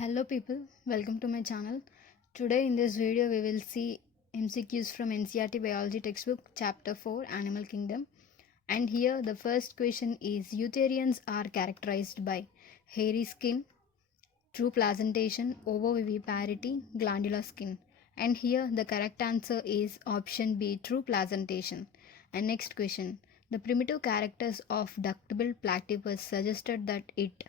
Hello people, welcome to my channel. Today in this video we will see MCQs from NCERT Biology textbook chapter 4 Animal Kingdom. And here the first question is Eutherians are characterized by hairy skin, true placentation, ovoviviparity, glandular skin. And here the correct answer is option B, true placentation. And next question. The primitive characters of ductable platypus suggested that it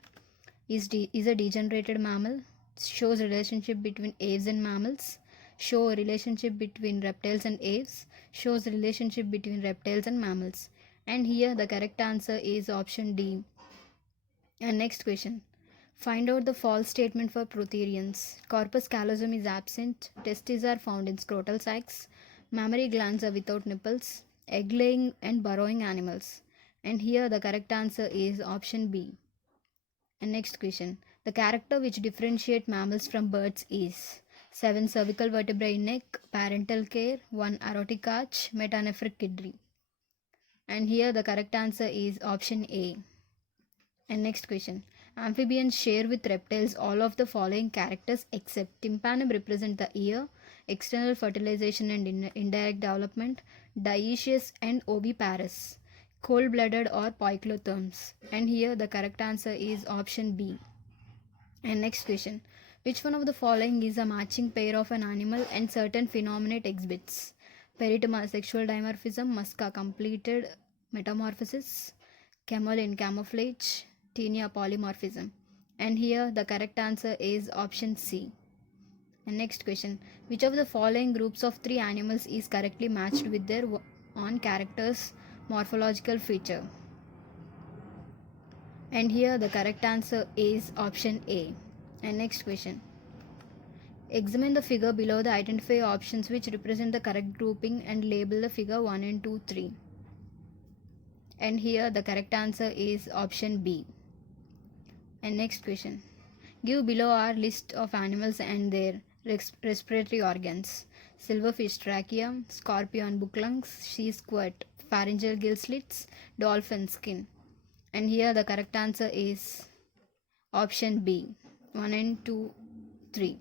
is a degenerated mammal, shows relationship between aves and mammals, show a relationship between reptiles and aves, shows a relationship between reptiles and mammals. And here the correct answer is option D. And next question. Find out the false statement for protherians. Corpus callosum is absent, testes are found in scrotal sacs, mammary glands are without nipples, egg laying and burrowing animals. And here the correct answer is option B. And next question. The character which differentiate mammals from birds is 7 cervical vertebrae in neck, parental care, 1 aortic arch, metanephric kidney. And here the correct answer is option A. And next question. Amphibians share with reptiles all of the following characters except tympanum represent the ear, external fertilization and indirect development, dioecious and oviparous, cold-blooded or poikilotherms. And here the correct answer is option B. And next question. Which one of the following is a matching pair of an animal and certain phenomena it exhibits? Peritoma sexual dimorphism, musca completed metamorphosis, camel in camouflage, Taenia polymorphism. And here the correct answer is option C. And next question. Which of the following groups of 3 animals is correctly matched with their on characters morphological feature? And here the correct answer is option A. And next question. Examine the figure below to identify options which represent the correct grouping and label the figure 1 and 2, 3. And here the correct answer is option B. And next question. Give below our list of animals and their respiratory organs. Silverfish trachea, scorpion book lungs, sea squirt pharyngeal gill slits, dolphin skin. And here the correct answer is option B, 1 and 2, 3.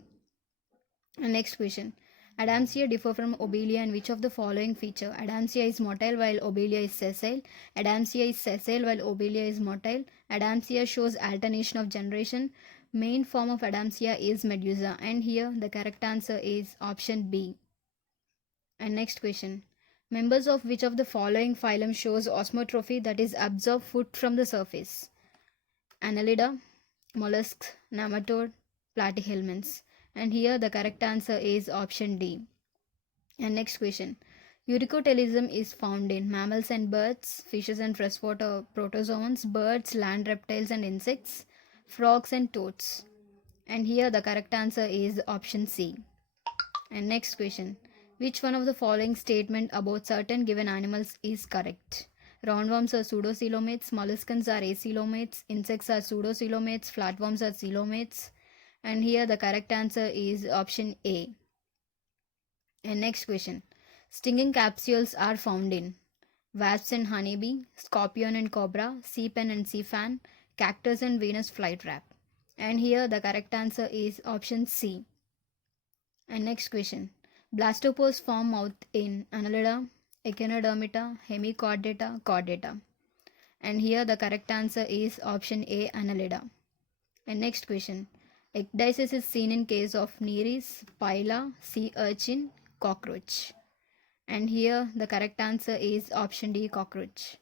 And next question. Adamsia differ from Obelia in which of the following feature? Adamsia is motile while Obelia is sessile. Adamsia is sessile while Obelia is motile. Adamsia shows alternation of generation. Main form of Adamsia is Medusa. And here the correct answer is option B. And next question. Members of which of the following phylum shows osmotrophy, that is absorb food from the surface? Annelida, mollusks, nematode, platyhelminths. And here the correct answer is option D. And next question. Eurycotelism is found in mammals and birds, fishes and freshwater protozoans, birds, land reptiles and insects, frogs and toads. And here the correct answer is option C. And next question. Which one of the following statement about certain given animals is correct? Roundworms are pseudocoelomates, molluscans are acoelomates, insects are pseudocoelomates, flatworms are coelomates. And here the correct answer is option A. And next question. Stinging capsules are found in wasps and honeybee, scorpion and cobra, sea pen and sea fan, cactus and Venus flytrap. And here the correct answer is option C. And next question. Blastopores form mouth in Annelida, Echinodermata, Hemichordata, Chordata. And here the correct answer is option A, Annelida. And next question. Ecdysis is seen in case of Nereis, Pila, sea urchin, cockroach. And here the correct answer is option D, cockroach.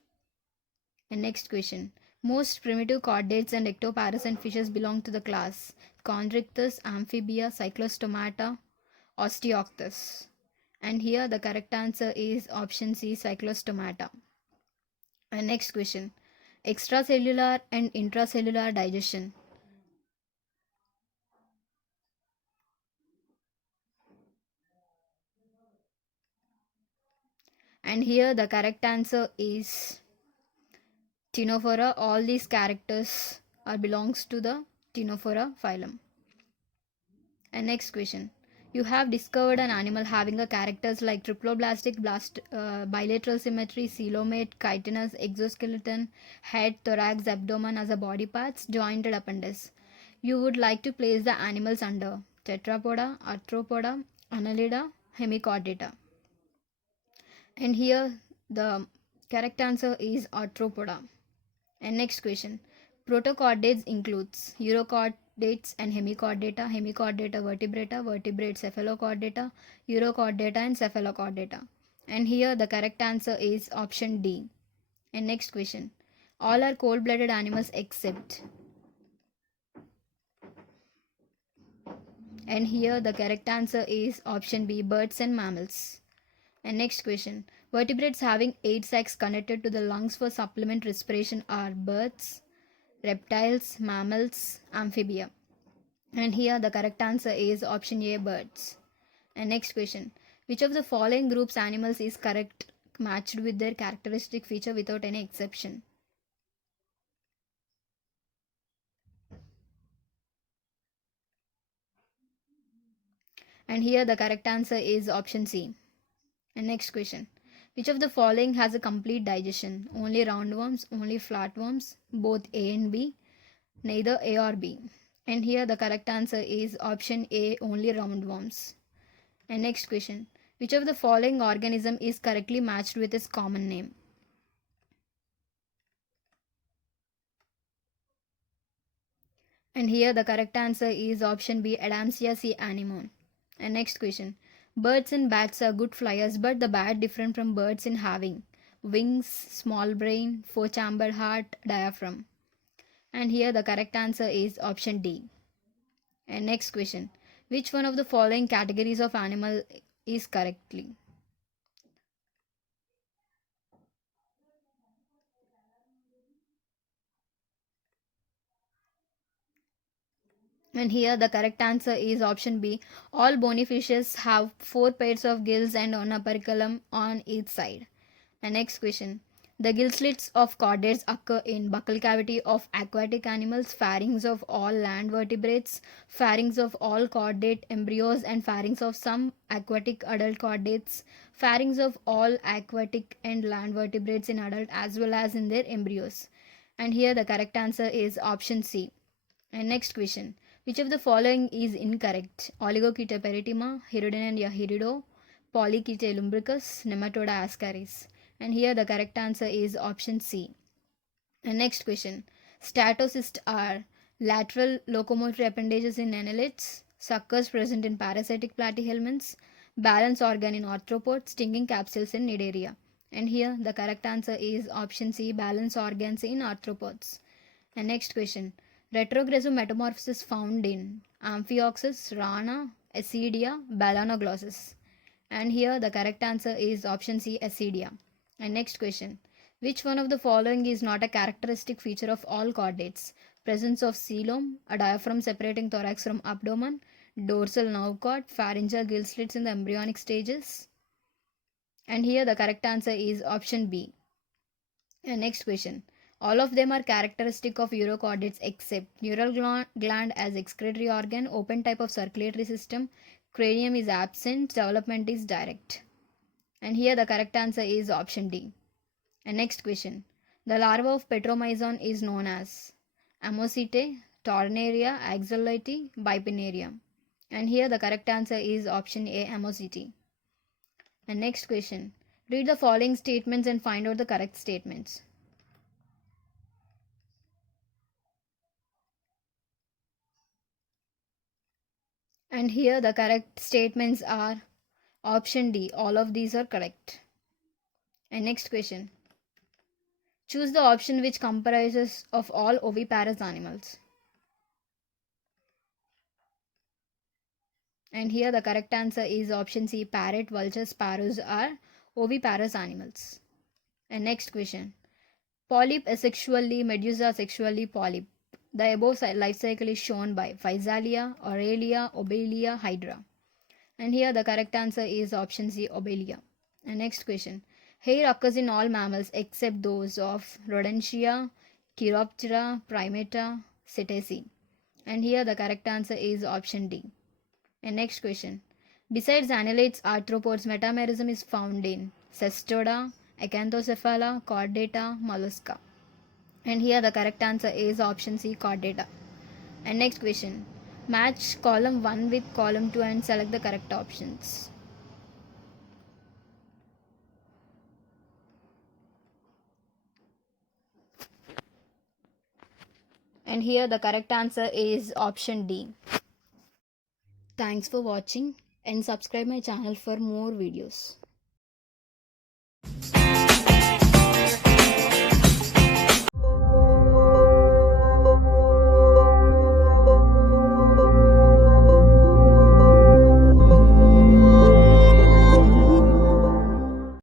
And next question. Most primitive chordates and ectoparasite fishes belong to the class Chondrichthyes, Amphibia, Cyclostomata, Osteoctus. And here the correct answer is option C, Cyclostomata. And next question. Extracellular and intracellular digestion. And here the correct answer is Ctenophora. All these characters belongs to the Ctenophora phylum. And next question. You have discovered an animal having a characters like triploblastic, bilateral symmetry, coelomate, chitinous, exoskeleton, head, thorax, abdomen as a body parts, jointed appendage. you would like to place the animals under? Tetrapoda, Arthropoda, Annelida, Hemichordata. And here the correct answer is Arthropoda. And next question. Protochordates includes Urochordates and Hemichordata, Hemichordata vertebrata, vertebrate Cephalochordata, Urochordata and Cephalochordata. And here the correct answer is option D. And next question. All are cold-blooded animals except. And here the correct answer is option B, birds and mammals. And next question. Vertebrates having 8 sacs connected to the lungs for supplement respiration are birds, reptiles, mammals, amphibia. And here the correct answer is option A, birds. And next question. Which of the following groups animals is correct matched with their characteristic feature without any exception? And here the correct answer is option C. And next question. Which of the following has a complete digestion? Only roundworms, only flatworms, both A and B, neither A or B. And here the correct answer is option A, only roundworms. And next question. Which of the following organism is correctly matched with its common name? And here the correct answer is option B, Adamsia sea anemone. And next question. Birds and bats are good flyers, but the bat different from birds in having wings, small brain, four-chambered heart, diaphragm. And here the correct answer is option D. And next question. Which one of the following categories of animal is correctly? And here the correct answer is option B. All bony fishes have 4 pairs of gills and an operculum on each side. And next question. The gill slits of chordates occur in buccal cavity of aquatic animals, pharynx of all land vertebrates, pharynx of all chordate embryos, and pharynx of some aquatic adult chordates, pharynx of all aquatic and land vertebrates in adult as well as in their embryos. And here the correct answer is option C. And next question. Which of the following is incorrect? Oligochaeta peritima, Hirudinea hirido, Polychaeta lumbricus, Nematoda ascaris. And here the correct answer is option C. And next question. Statocysts are lateral locomotor appendages in annelids, suckers present in parasitic platyhelminths, balance organ in arthropods, stinging capsules in Cnidaria. And here the correct answer is option C, balance organs in arthropods. And next question. Retrogressive metamorphosis found in Amphioxus, Rana, Ascidia, Balanoglossus. And here the correct answer is option C, Ascidia. And next question. Which one of the following is not a characteristic feature of all chordates? Presence of coelom, a diaphragm separating thorax from abdomen, dorsal nerve cord, pharyngeal gill slits in the embryonic stages. And here the correct answer is option B. And next question. All of them are characteristic of urochordates except neural gland as excretory organ, open type of circulatory system, cranium is absent, development is direct. And here the correct answer is option D. And next question. The larva of Petromyzon is known as Amosite, Tornaria, Axolite, Bipinnaria. And here the correct answer is option A, Amosite. And next question. Read the following statements and find out the correct statements. And here the correct statements are option D. All of these are correct. And next question. Choose the option which comprises of all oviparous animals. And here the correct answer is option C. Parrot, vultures, sparrows are oviparous animals. And next question. Polyp asexually, medusa sexually, polyp. The above life cycle is shown by Physalia, Aurelia, Obelia, Hydra. And here the correct answer is option C, Obelia. And next question. Hair occurs in all mammals except those of Rodentia, Chiroptera, Primata, Cetaceae. And here the correct answer is option D. And next question. Besides annelids, arthropods, metamerism is found in Cestoda, Acanthocephala, Chordata, Mollusca. And here the correct answer is option C, Chordata. And next question. Match column 1 with column 2 and select the correct options. And here the correct answer is option D. Thanks for watching and subscribe my channel for more videos.